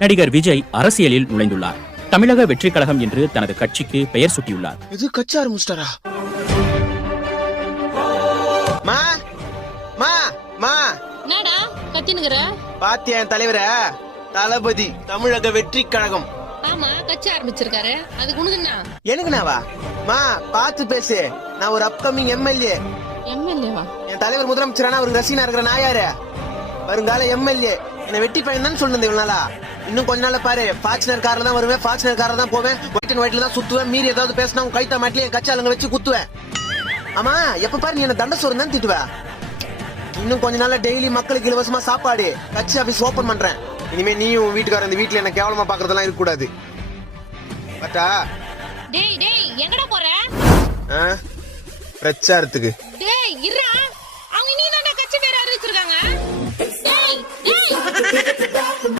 நடிகர் விஜய் அரசியலில் நுழைந்துள்ளார். தமிழக வெற்றி கழகம் என்று தனது கட்சிக்கு பெயர் சூட்டியுள்ளார். இது கட்சி ஆரம்பிச்சிட்டாரா? மா மா மா என்னடா கத்தினுக்குற? பாத்தியா என் தலைவர தளபதி தமிழக வெற்றி கழகம். ஆமா கட்சி ஆரம்பிச்சிருக்காரு, அதுக்கு உனக்கு என்ன? எனக்கு நாவா? மா பாத்து பேசு, நான் ஒரு அப்கமிங் எம்எல்ஏ. எம்எல்ஏவா? என் தலைவர் முதலமைச்சரானா அவருக்கு ரசிகனா இருக்கிற நான் யாரு? வருங்கால எம்எல்ஏ. என்ன வெட்டி பையன் தான் சொல்லுது இவ்வளவு நாளா. இன்னும் கொஞ்ச நாள்ல பாரு, ஃபார்ச்சுனர் கார்ல தான் வருவேன், ஃபார்ச்சுனர் கார்ல தான் போவேன், ஒயிட் அண்ட் ஒயிட்ல தான் சுத்துவேன். மீறி ஏதாவது பேசினா உன் கைத்தா மாட்டில என் கட்சி ஆளுங்க வச்சு குத்துவேன். ஆமா எப்ப பாரு நீ என்ன தண்ட சோறு தான் திட்டுவ. இன்னும் கொஞ்ச நாள்ல டெய்லி மக்களுக்கு இலவசமா சாப்பாடு, கட்சி ஆபீஸ் ஓபன் பண்றேன். இனிமே நீயும் வீட்டுக்கார இந்த வீட்டுல என்ன கேவலமா பாக்குறதெல்லாம் இருக்க கூடாது. பட்டா டேய் டேய் எங்கடா போற? பிரச்சாரத்துக்கு. டேய் இருடா, அவங்க நீ தான கட்சி பேர் அறிவிச்சிருக்காங்க. டேய் டேய்